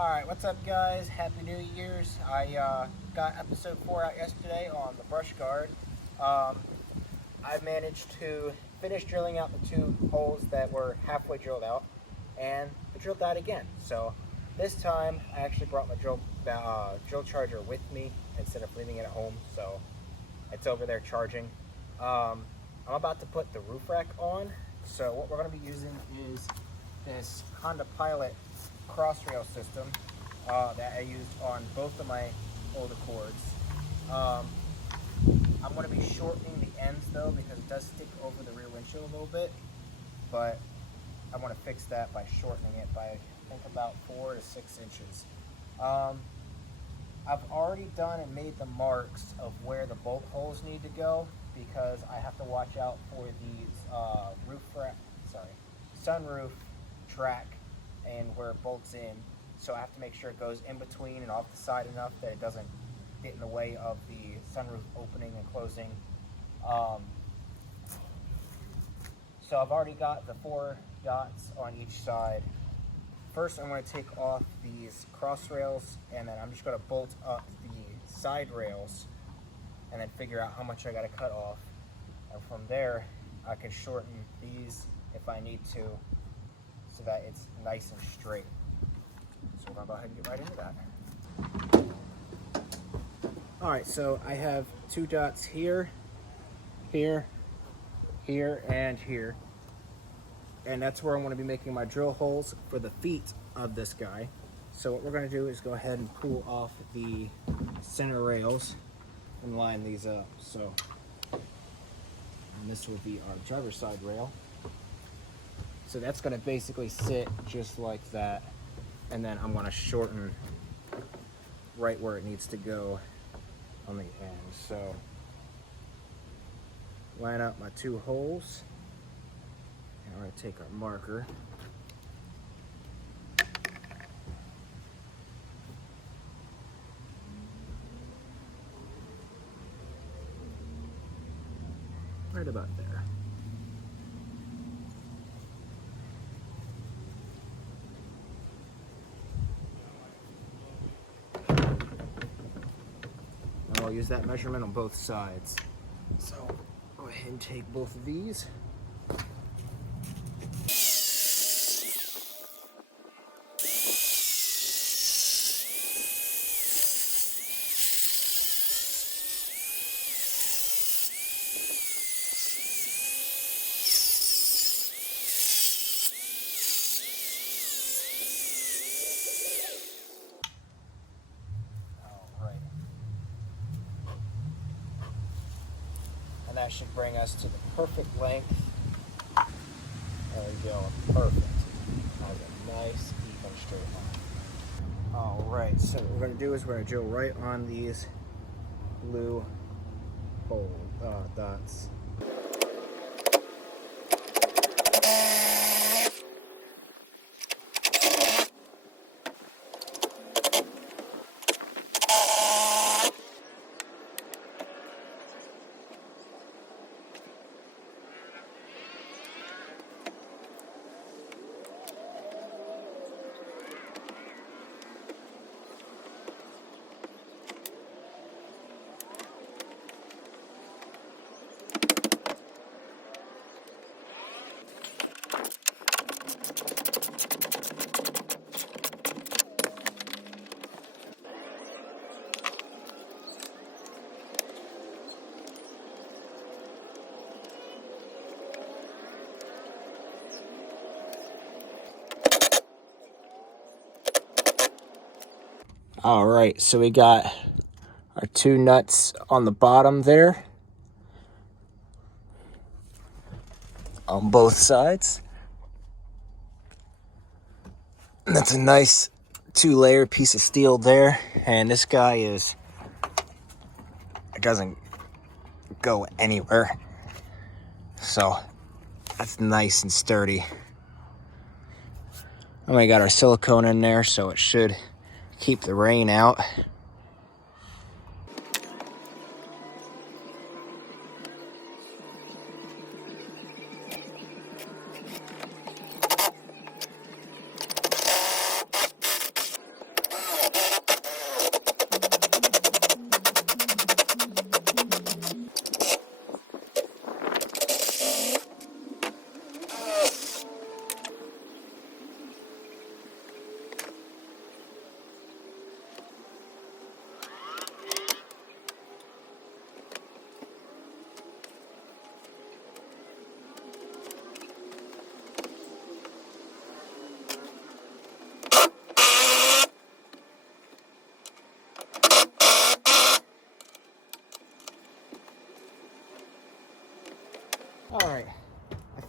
Alright, what's up guys? Happy New Year's. I got episode 4 out yesterday on the brush guard. I managed to finish drilling out the 2 holes that were halfway drilled out, and I drilled that again. So this time I actually brought my drill charger with me instead of leaving it at home, so it's over there charging. I'm about to put the roof rack on, so what we're going to be using is this Honda Pilot cross-rail system that I used on both of my old Accords. I'm going to be shortening the ends though because it does stick over the rear windshield a little bit, but I want to fix that by shortening it by I think about 4 to 6 inches. I've already done and made the marks of where the bolt holes need to go because I have to watch out for these sunroof track and where it bolts in, so I have to make sure it goes in between and off the side enough that it doesn't get in the way of the sunroof opening and closing. So I've already got the 4 dots on each side. First I'm going to take off these cross rails, and then I'm just going to bolt up the side rails and then figure out how much I got to cut off, and from there I can shorten these if I need to so that it's nice and straight. So we're going to go ahead and get right into that. Alright, so I have 2 dots here, here, here, and here. And that's where I'm going to be making my drill holes for the feet of this guy. So what we're going to do is go ahead and pull off the center rails and line these up. So, and this will be our driver's side rail. So that's going to basically sit just like that, and then I'm going to shorten right where it needs to go on the end. So line up my 2 holes, and we're going to take our marker right about there. I'll use that measurement on both sides. So go ahead and take both of these. And that should bring us to the perfect length. There we go, perfect. That was a nice, even straight line. Alright, so what we're going to do is we're going to drill right on these blue hole dots. All right, so we got our 2 nuts on the bottom there on both sides. And that's a nice 2-layer piece of steel there. And this guy it doesn't go anywhere. So that's nice and sturdy. And we got our silicone in there, so it should keep the rain out.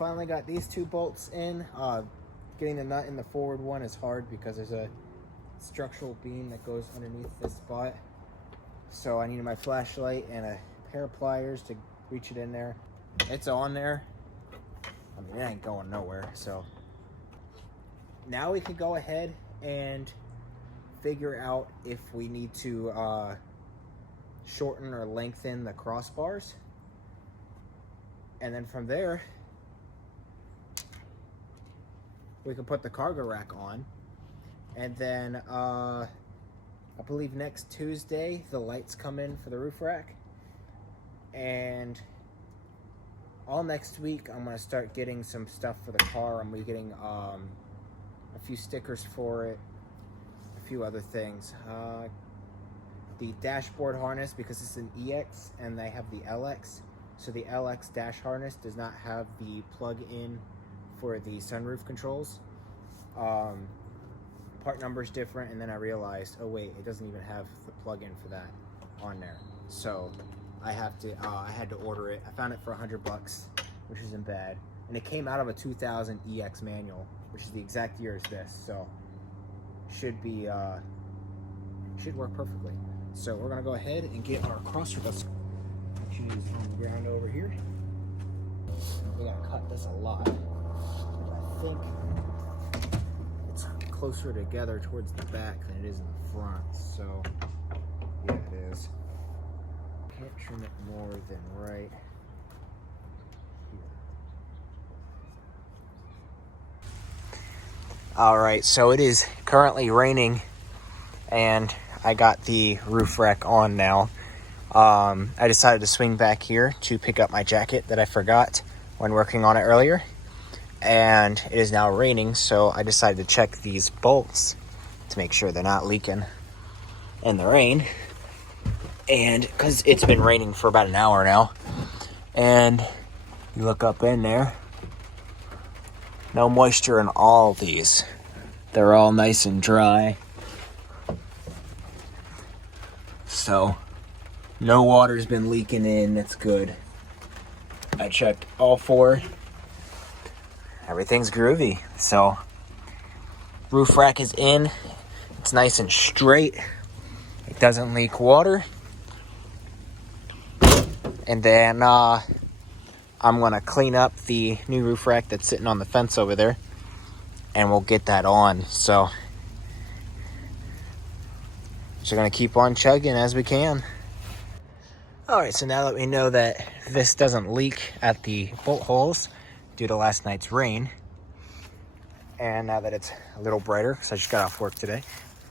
finally got these 2 bolts in. Getting the nut in the forward one is hard because there's a structural beam that goes underneath this spot. So I needed my flashlight and a pair of pliers to reach it in there. It's on there. I mean, it ain't going nowhere. So now we can go ahead and figure out if we need to shorten or lengthen the crossbars. And then from there, we can put the cargo rack on. And then I believe next Tuesday the lights come in for the roof rack, and all next week I'm going to start getting some stuff for the car. I'm going to be getting a few stickers for it, a few other things. The dashboard harness, because it's an EX and they have the LX, so the LX dash harness does not have the plug-in for the sunroof controls. Part number is different, and then I realized, oh wait, it doesn't even have the plug-in for that on there. So I had to order it. I found it for $100, which isn't bad, and it came out of a 2000 EX manual, which is the exact year as this. So should work perfectly. So we're gonna go ahead and get our cross rails on the ground over here. We gotta cut this a lot. I think it's closer together towards the back than it is in the front, so yeah, it is. Can't trim it more than right here. All right, so it is currently raining, and I got the roof rack on now. I decided to swing back here to pick up my jacket that I forgot when working on it earlier. And it is now raining, so I decided to check these bolts to make sure they're not leaking in the rain. And because it's been raining for about an hour now, and you look up in there, no moisture in all these. They're all nice and dry. So no water's been leaking in. That's good. I checked all 4. Everything's groovy. So roof rack is in. It's nice and straight. It doesn't leak water. And then I'm gonna clean up the new roof rack that's sitting on the fence over there, and we'll get that on. So we're gonna keep on chugging as we can. All right, so now that we know that this doesn't leak at the bolt holes due to last night's rain, and now that it's a little brighter because I just got off work today,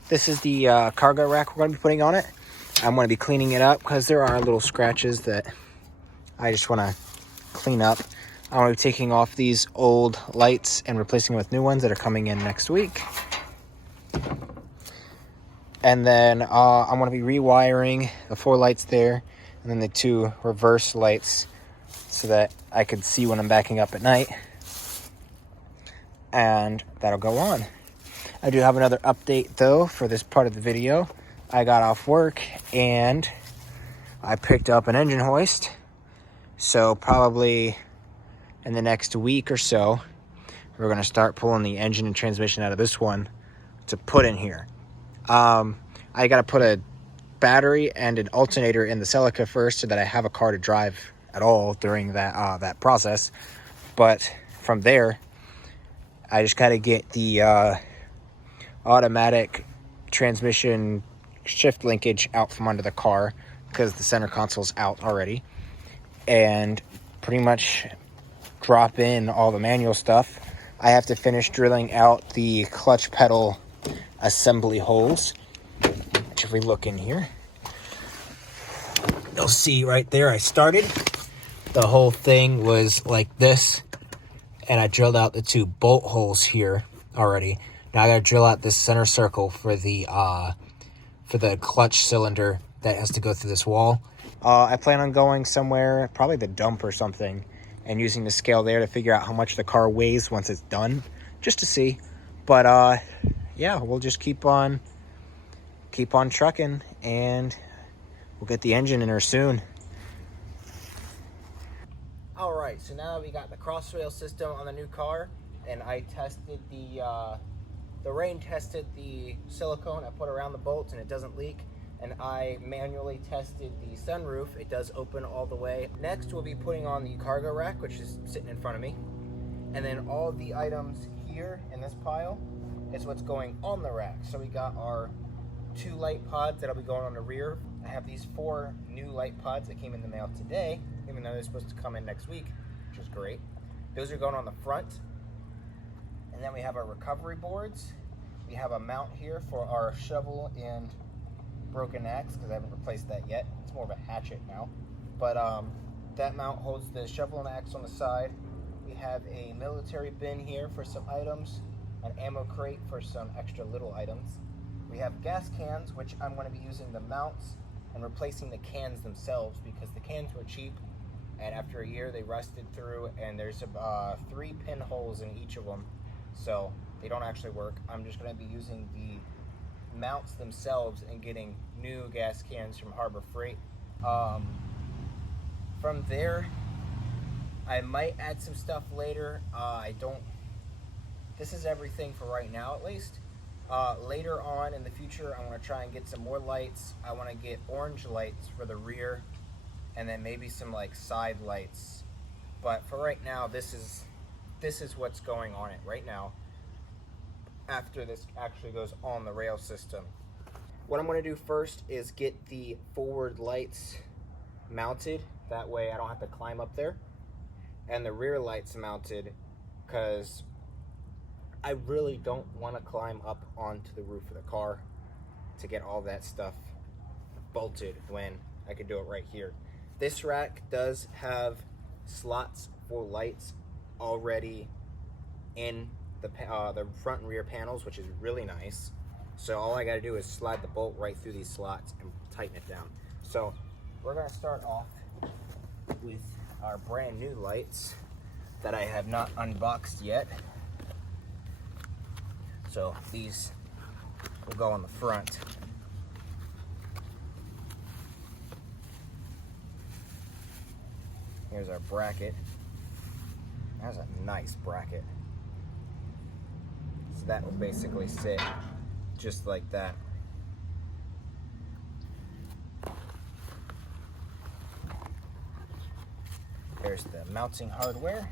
this is the cargo rack we're going to be putting on it. I'm going to be cleaning it up because there are little scratches that I just want to clean up. I'm going to be taking off these old lights and replacing them with new ones that are coming in next week. And then I'm going to be rewiring the 4 lights there, and then the 2 reverse lights so that I could see when I'm backing up at night. And that'll go on. I do have another update though for this part of the video. I got off work and I picked up an engine hoist. So probably in the next week or so, we're going to start pulling the engine and transmission out of this one to put in here. I got to put a battery and an alternator in the Celica first so that I have a car to drive at all during that process. But from there, I just got to get the automatic transmission shift linkage out from under the car because the center console's out already, and pretty much drop in all the manual stuff. I have to finish drilling out the clutch pedal assembly holes, which if we look in here, you'll see right there I started. The whole thing was like this, and I drilled out the 2 bolt holes here already. Now I gotta drill out this center circle for the clutch cylinder that has to go through this wall. I plan on going somewhere, probably the dump or something, and using the scale there to figure out how much the car weighs once it's done, just to see. But yeah, we'll just keep on trucking, and we'll get the engine in her soon. All right, right, so now that we got the cross-rail system on the new car, and I tested the rain tested the silicone I put around the bolts and it doesn't leak, and I manually tested the sunroof. It does open all the way. Next, we'll be putting on the cargo rack, which is sitting in front of me. And then all the items here in this pile is what's going on the rack. So we got our 2 light pods that'll be going on the rear. I have these 4 new light pods that came in the mail today, even though they're supposed to come in next week, which is great. Those are going on the front. And then we have our recovery boards. We have a mount here for our shovel and broken axe, because I haven't replaced that yet. It's more of a hatchet now. But that mount holds the shovel and axe on the side. We have a military bin here for some items, an ammo crate for some extra little items. We have gas cans, which I'm going to be using the mounts and replacing the cans themselves, because the cans were cheap and after a year they rusted through, and there's 3 pinholes in each of them, so they don't actually work. I'm just going to be using the mounts themselves and getting new gas cans from Harbor Freight. From there, I might add some stuff later. This is everything for right now, at least. Later on in the future, I want to try and get some more lights. I want to get orange lights for the rear, and then maybe some like side lights. But for right now, this is what's going on it right now, after this actually goes on the rail system. What I'm going to do first is get the forward lights mounted. That way I don't have to climb up there. And the rear lights mounted, because I really don't want to climb up onto the roof of the car to get all that stuff bolted when I could do it right here. This rack does have slots for lights already in the front and rear panels, which is really nice. So all I got to do is slide the bolt right through these slots and tighten it down. So we're going to start off with our brand new lights that I have not unboxed yet. So these will go on the front. Here's our bracket. That's a nice bracket. So that will basically sit just like that. Here's the mounting hardware.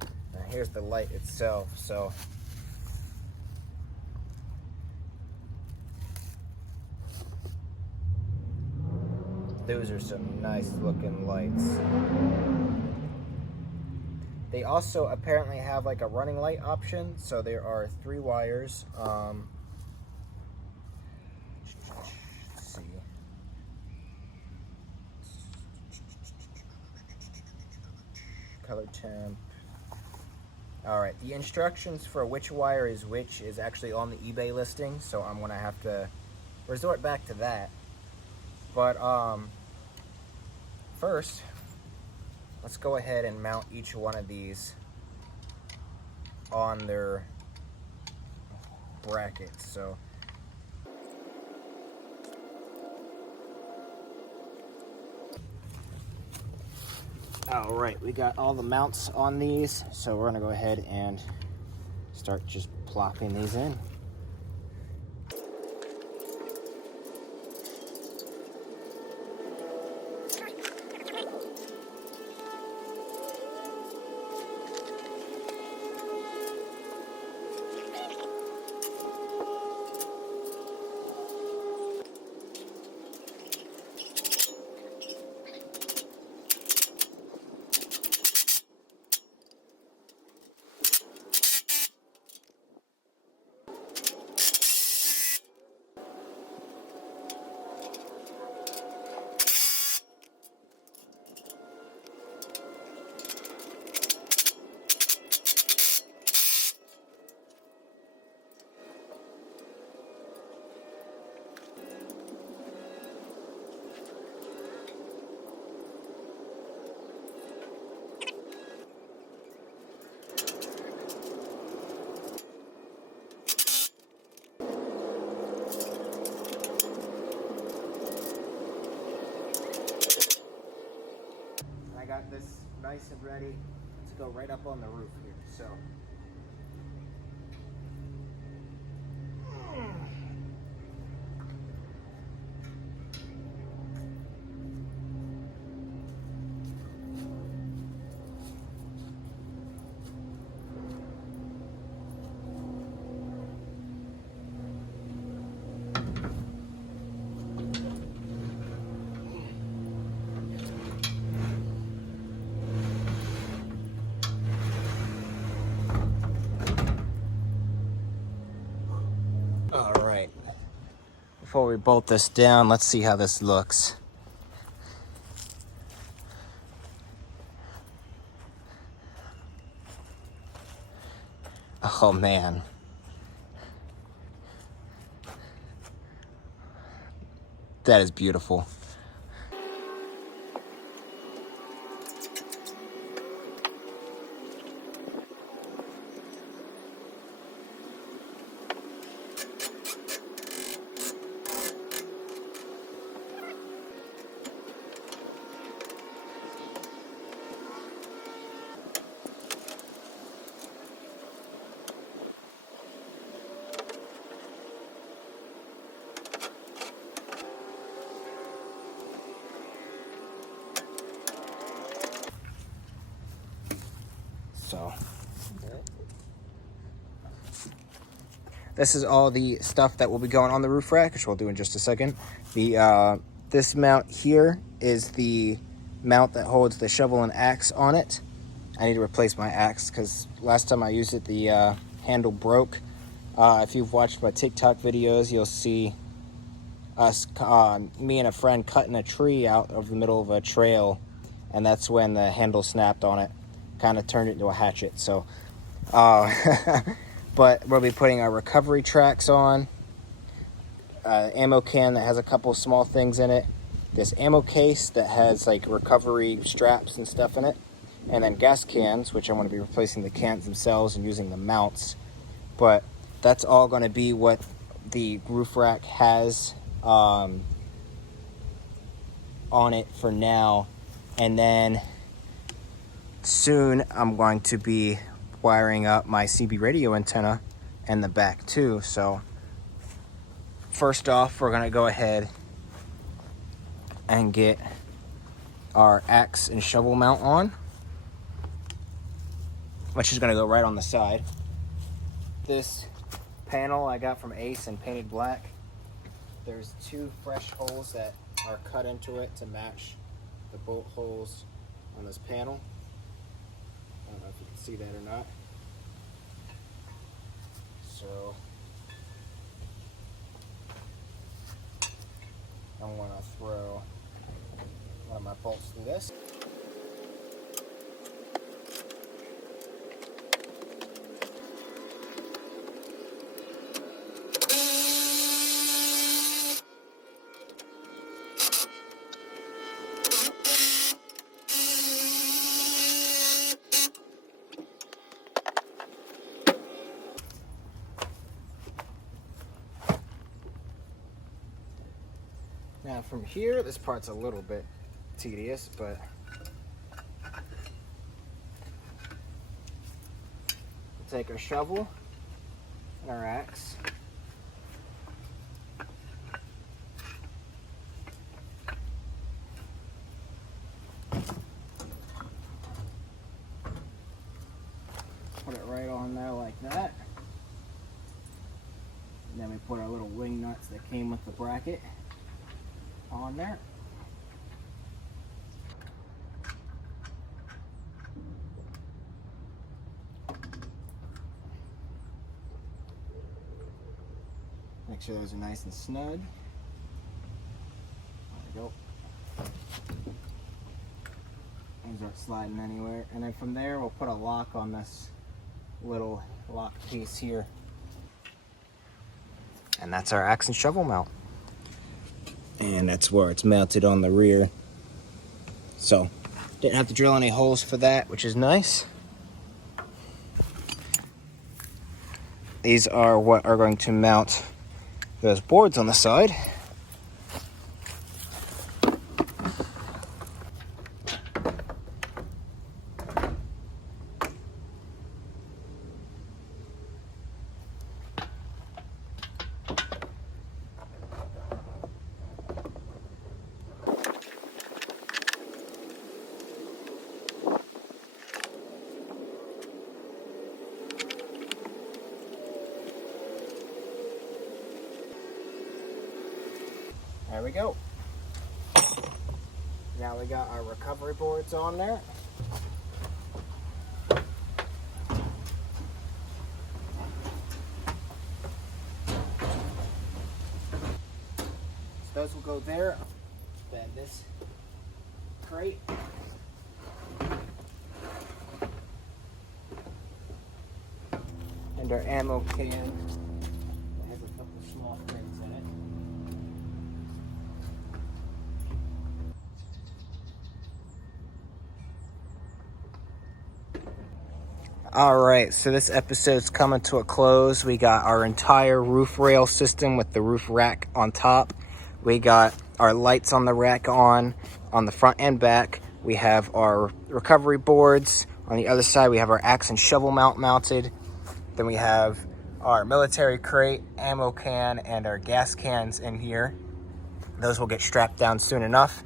And here's the light itself. So those are some nice looking lights. They also apparently have like a running light option. So there are 3 wires. Let's see. Color temp. All right, the instructions for which wire is which is actually on the eBay listing, so I'm gonna have to resort back to that. But first, let's go ahead and mount each one of these on their brackets. So all right, we got all the mounts on these, so we're gonna go ahead and start just plopping these in. nice and ready to go right up on the roof here. So. All right, before we bolt this down, let's see how this looks. Oh man. That is beautiful. So this is all the stuff that will be going on the roof rack, which we'll do in just a second. The this mount here is the mount that holds the shovel and axe on it. I need to replace my axe because last time I used it, the handle broke. If you've watched my TikTok videos, you'll see us, me and a friend cutting a tree out of the middle of a trail, and that's when the handle snapped on it. Kind of turned it into a hatchet. So but we'll be putting our recovery tracks on, ammo can that has a couple small things in it, this ammo case that has like recovery straps and stuff in it, and then gas cans, which I'm going to be replacing the cans themselves and using the mounts. But that's all going to be what the roof rack has on it for now. And then soon I'm going to be wiring up my CB radio antenna in the back too. So first off, we're going to go ahead and get our axe and shovel mount on, which is going to go right on the side. This panel I got from Ace and painted black. There's 2 fresh holes that are cut into it to match the bolt holes on this panel. I don't know if you can see that or not. So I'm going to throw one of my bolts through this. Now from here, this part's a little bit tedious, but we'll take our shovel and our axe. Put it right on there like that. And then we put our little wing nuts that came with the bracket on there. Make sure those are nice and snug. There we go. Those aren't sliding anywhere. And then from there, we'll put a lock on this little lock piece here. And that's our axe and shovel mount. And that's where it's mounted on the rear. So didn't have to drill any holes for that, which is nice. These are what are going to mount those boards on the side. There we go. Now we got our recovery boards on there. So those will go there. Then this crate. And our ammo can. It has a couple small things in it. Alright, so this episode's coming to a close. We got our entire roof rail system with the roof rack on top. We got our lights on the rack on the front and back. We have our recovery boards. On the other side, we have our axe and shovel mount mounted. Then we have our military crate, ammo can, and our gas cans in here. Those will get strapped down soon enough.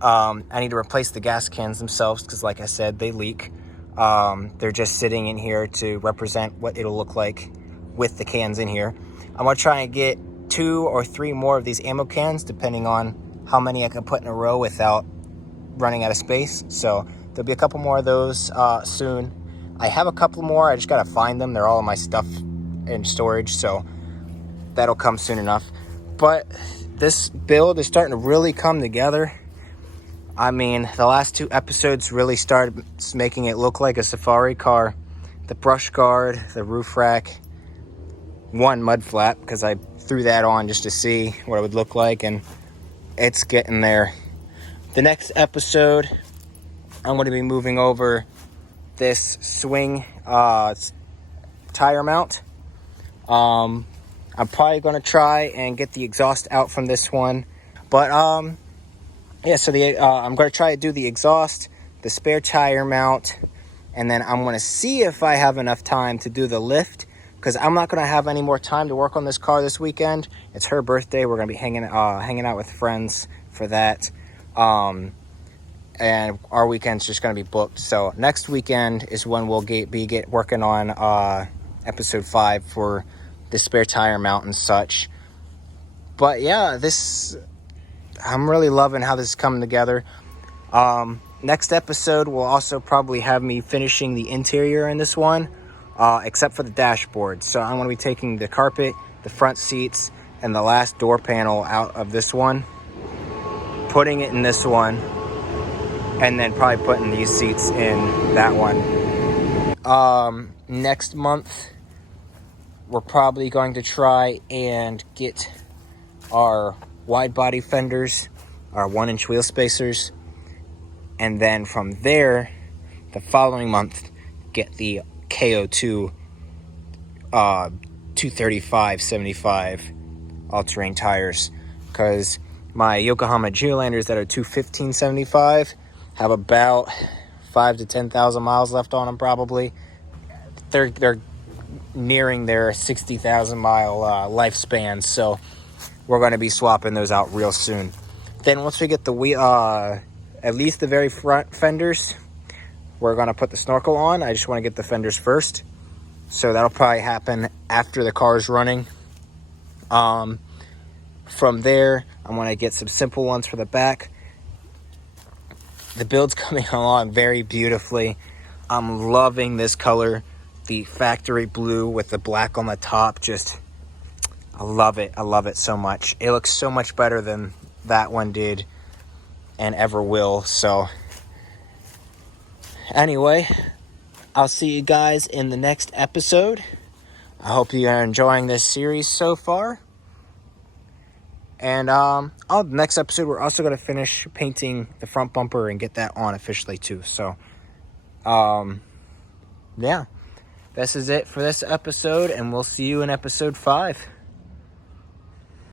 I need to replace the gas cans themselves because, like I said, they leak. They're just sitting in here to represent what it'll look like with the cans in here. I'm going to try and get 2 or 3 more of these ammo cans, depending on how many I can put in a row without running out of space. So there'll be a couple more of those soon. I have a couple more. I just got to find them. They're all in my stuff in storage, so that'll come soon enough. But this build is starting to really come together. I mean, the last 2 episodes really started making it look like a safari car. The brush guard, the roof rack, 1 mud flap, because I threw that on just to see what it would look like, and it's getting there. The next episode, I'm going to be moving over this swing tire mount. I'm probably going to try and get the exhaust out from this one, but yeah, so I'm going to try to do the exhaust, the spare tire mount, and then I'm going to see if I have enough time to do the lift, because I'm not going to have any more time to work on this car this weekend. It's her birthday. We're going to be hanging out with friends for that. And our weekend's just going to be booked. So next weekend is when we'll be working on episode 5 for the spare tire mount and such. But yeah, I'm really loving how this is coming together. Next episode will also probably have me finishing the interior in this one, except for the dashboard. So I'm going to be taking the carpet, the front seats, and the last door panel out of this one, putting it in this one, and then probably putting these seats in that one. Next month, we're probably going to try and get our wide body fenders, our 1-inch wheel spacers, and then from there, the following month, get the KO2 235/75 all-terrain tires, because my Yokohama Geolanders that are 215/75 have about 5,000 to 10,000 miles left on them probably. They're nearing their 60,000 mile lifespan, so we're going to be swapping those out real soon. Then once we get the at least the very front fenders, we're going to put the snorkel on. I just want to get the fenders first, so that'll probably happen after the car's running. From there, I'm going to get some simple ones for the back. The build's coming along very beautifully. I'm loving this color, the factory blue with the black on the top. I love it. I love it so much. It looks so much better than that one did and ever will. So anyway, I'll see you guys in the next episode. I hope you are enjoying this series so far. And the next episode, we're also going to finish painting the front bumper and get that on officially too. So yeah, this is it for this episode, and we'll see you in episode 5.